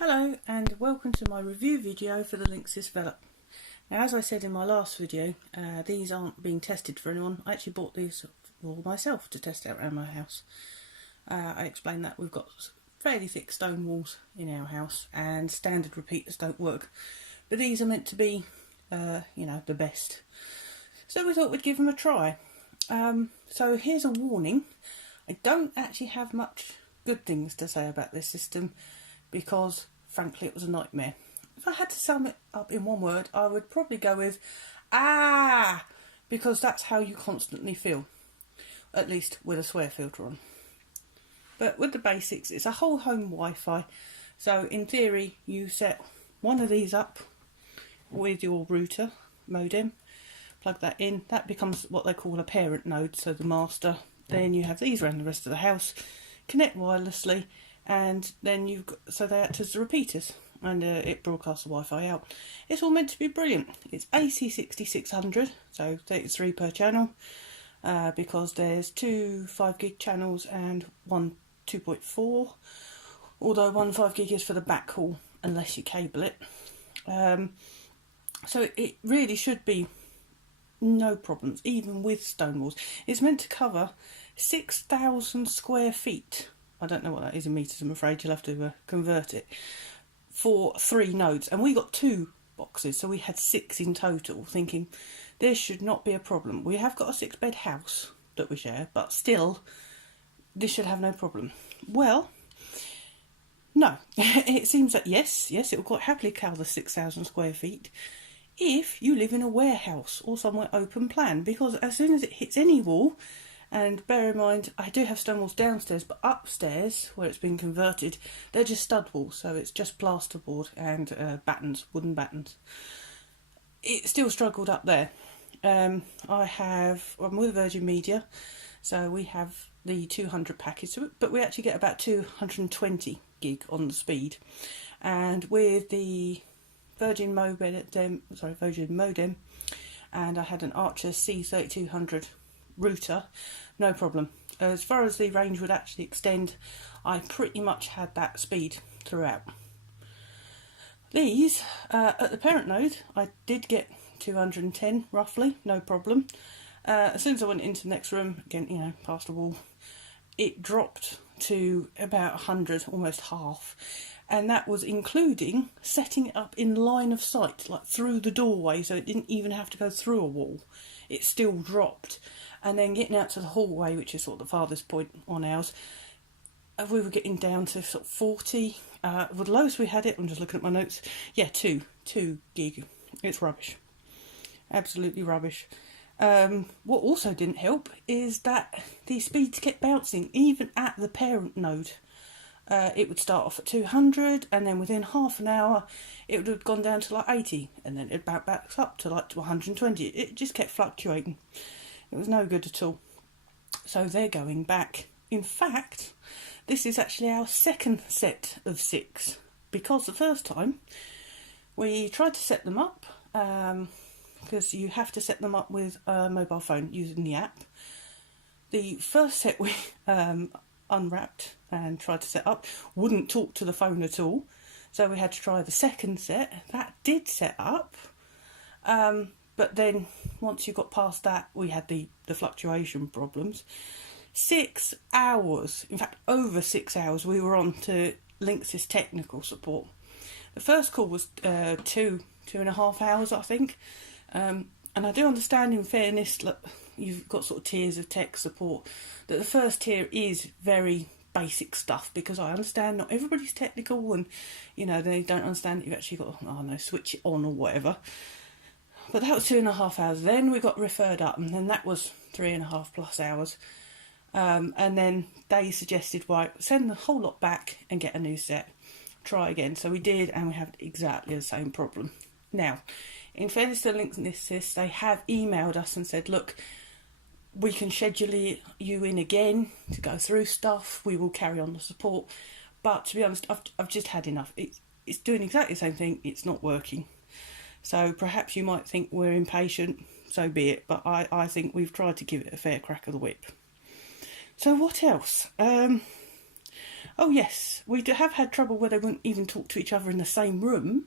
Hello and welcome to my review video for the Linksys Velop. Now, as I said in my last video, these aren't being tested for anyone. I actually bought these for myself to test out around my house. I explained that we've got fairly thick stone walls in our house and standard repeaters don't work. But these are meant to be, the best. So we thought we'd give them a try. So here's a warning. I don't actually have much good things to say about this system, because frankly it was a nightmare. If I had to sum it up in one word, I would probably go with because that's how you constantly feel, at least with a swear filter on. But with the basics, it's a whole home Wi-Fi, so in theory you set one of these up with your router modem, plug that in, that becomes what they call a parent node, so the master. Then you have these around the rest of the house, connect wirelessly, and then so they act as the repeaters, and it broadcasts the Wi-Fi out. It's all meant to be brilliant. It's AC 6600, so 33 per channel, because there's two 5 gig channels and one 2.4, although one 5 gig is for the backhaul unless you cable it. So it really should be no problems, even with stone walls. It's meant to cover 6,000 square feet. I don't know what that is in metres, I'm afraid. You'll have to convert it, for 3 nodes. And we got 2 boxes, so we had 6 in total, thinking this should not be a problem. We have got a 6-bed house that we share, but still, this should have no problem. Well, no. It seems that yes, it will quite happily cover 6,000 square feet if you live in a warehouse or somewhere open plan, because as soon as it hits any wall, and bear in mind, I do have stone walls downstairs, but upstairs, where it's been converted, they're just stud walls, so it's just plasterboard and battens, wooden battens. It still struggled up there. I'm with Virgin Media, so we have the 200 package, but we actually get about 220 gig on the speed. And with the Virgin modem, and I had an Archer C3200 router, no problem. As far as the range would actually extend, I pretty much had that speed throughout. These, at the parent node, I did get 210 roughly, no problem. As soon as I went into the next room, again, past the wall, it dropped to about 100, almost half. And that was including setting it up in line of sight, like through the doorway, so it didn't even have to go through a wall. It still dropped. And then getting out to the hallway, which is sort of the farthest point on ours, we were getting down to sort of 40. The lowest we had it, I'm just looking at my notes, 2 gig. It's rubbish. Absolutely rubbish. What also didn't help is that the speeds kept bouncing, even at the parent node. It would start off at 200, and then within half an hour it would have gone down to like 80, and then it back up to like 120. It just kept fluctuating. It was no good at all. So they're going back. In fact, this is actually our second set of 6, because the first time we tried to set them up, because you have to set them up with a mobile phone using the app. The first set we unwrapped and tried to set up wouldn't talk to the phone at all, so we had to try the second set. That did set up, but then once you got past that, we had the fluctuation problems. 6 hours, in fact over 6 hours, we were on to Linksys technical support. The first call was 2.5 hours, I think, and I do understand, in fairness, you've got sort of tiers of tech support, that the first tier is very basic stuff, because I understand not everybody's technical, and they don't understand that you've actually got switch it on or whatever. But that was 2.5 hours. Then we got referred up, and then that was 3.5 plus hours. And then they suggested, right, send the whole lot back and get a new set. Try again. So we did, and we have exactly the same problem. Now, in fairness to Linksys, they have emailed us and said, look, we can schedule you in again to go through stuff. We will carry on the support. But to be honest, I've just had enough. It's doing exactly the same thing. It's not working. So perhaps you might think we're impatient, so be it, but I think we've tried to give it a fair crack of the whip. So what else? Oh yes, we have had trouble where they wouldn't even talk to each other in the same room.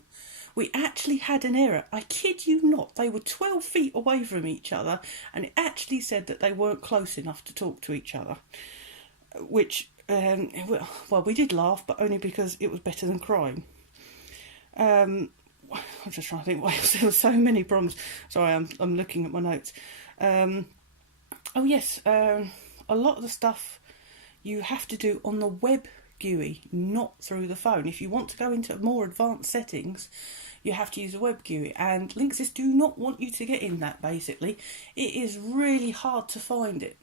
We actually had an error. I kid you not. They were 12 feet away from each other, and it actually said that they weren't close enough to talk to each other. Which, well, we did laugh, but only because it was better than crying. I'm just trying to think what else. There were so many problems. Sorry, I'm looking at my notes. Oh yes, a lot of the stuff you have to do on the web GUI, not through the phone. If you want to go into more advanced settings, you have to use a web GUI, and Linksys do not want you to get in that, basically. It is really hard to find it,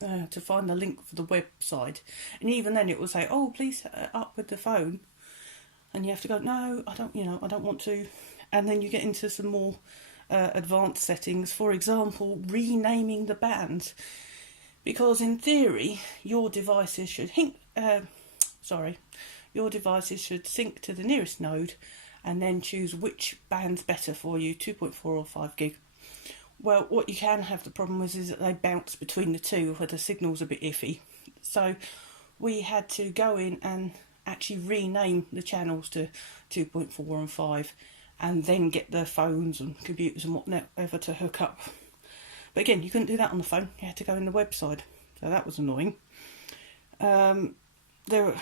to find the link for the website. And even then it will say, oh, please set it up with the phone. And you have to go, no, I don't want to. And then you get into some more advanced settings, for example, renaming the bands. Because in theory, your devices should sync to the nearest node and then choose which band's better for you, 2.4 or 5 gig. Well, what you can have the problem with is that they bounce between the two where the signal's a bit iffy. So we had to go in and actually rename the channels to 2.4 and 5 and then get the phones and computers and whatever to hook up. But again, you couldn't do that on the phone. You had to go in the website. So that was annoying. There were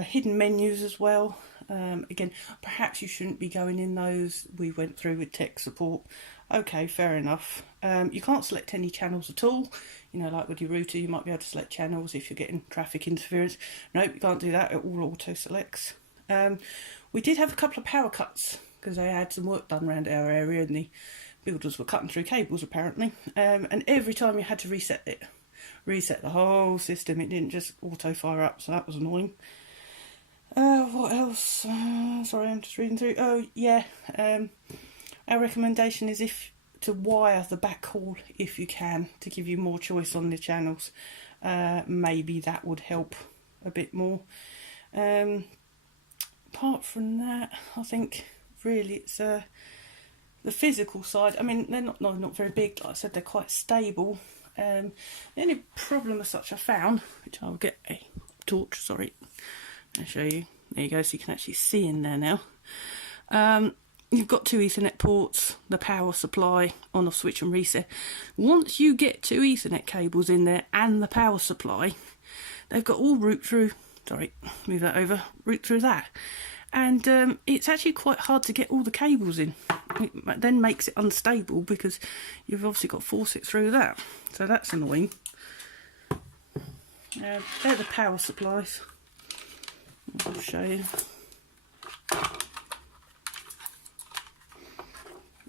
hidden menus as well. Again, perhaps you shouldn't be going in those. We went through with tech support. Okay, fair enough. You can't select any channels at all. You know, like with your router, you might be able to select channels if you're getting traffic interference. Nope, you can't do that. It all auto-selects. We did have a couple of power cuts because they had some work done around our area and the builders were cutting through cables apparently. And every time you had to reset the whole system. It didn't just auto-fire up, so that was annoying. What else? Sorry, I'm just reading through. Oh, yeah. Our recommendation is to wire the backhaul if you can, to give you more choice on the channels. Maybe that would help a bit more. Apart from that, I think really it's the physical side. I mean, they're not very big. Like I said, they're quite stable. The only problem as such I found, which I'll get a torch, sorry, I'll show you. There you go, so you can actually see in there now. You've got 2 Ethernet ports, the power supply, on, off switch and reset. Once you get 2 Ethernet cables in there and the power supply, they've got all route through that. And it's actually quite hard to get all the cables in. It then makes it unstable because you've obviously got to force it through that. So that's annoying. They're the power supplies. I'll show you.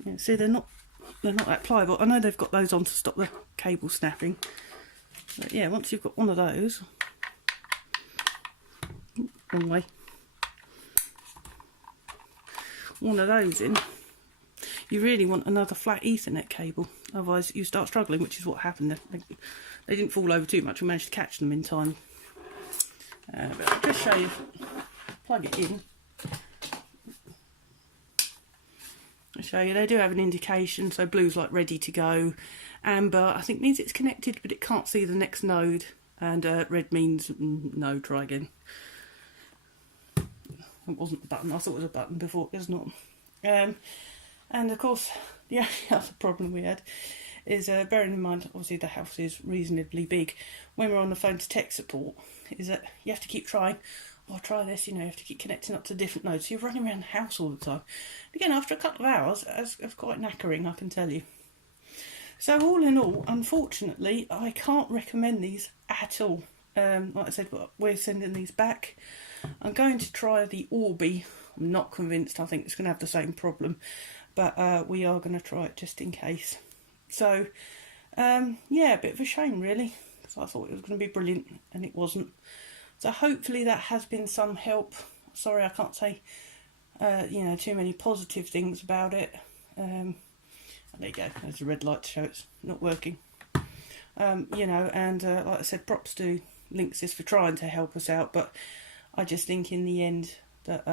Yeah, see, they're not that pliable. I know they've got those on to stop the cable snapping. But yeah, once you've got one of those, wrong way. One of those in, you really want another flat Ethernet cable, otherwise you start struggling, which is what happened. They didn't fall over too much. We managed to catch them in time. But I'll just show you, plug it in. I'll show you, they do have an indication, so blue's like ready to go. Amber, I think, means it's connected but it can't see the next node, and red means no, try again. It wasn't the button. I thought it was a button before. It's not. And of course, the only other problem we had is, bearing in mind, obviously the house is reasonably big. When we're on the phone to tech support, is that you have to keep trying. Oh, try this. You know, you have to keep connecting up to different nodes. So you're running around the house all the time. Again, after a couple of hours, it's quite knackering, I can tell you. So all in all, unfortunately, I can't recommend these at all. Like I said, we're sending these back. I'm going to try the Orbi. I'm not convinced. I think it's going to have the same problem, but we are going to try it just in case. So, yeah, a bit of a shame really, because I thought it was going to be brilliant and it wasn't. So hopefully that has been some help. Sorry, I can't say too many positive things about it. There you go. There's a red light to show it's not working. And like I said, props to Linksys for trying to help us out, but I just think in the end that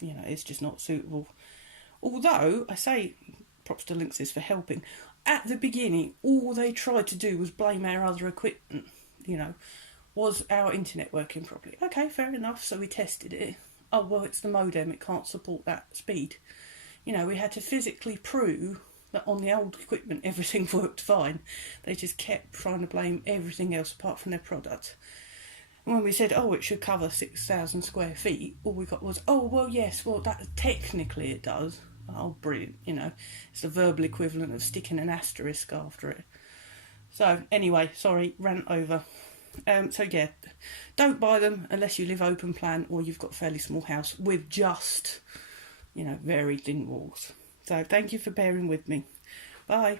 it's just not suitable. Although I say props to Linksys for helping. At the beginning, all they tried to do was blame our other equipment. Was our internet working properly? Okay, fair enough. So we tested it. Oh, well, it's the modem. It can't support that speed. You know, we had to physically prove that on the old equipment everything worked fine. They just kept trying to blame everything else apart from their product. And when we said, oh, it should cover 6,000 square feet, all we got was, oh, well, yes, well, that technically it does. Oh, brilliant, you know. It's the verbal equivalent of sticking an asterisk after it. So, anyway, sorry, rant over. So, yeah, don't buy them unless you live open plan or you've got a fairly small house with just, you know, very thin walls. So, thank you for bearing with me. Bye.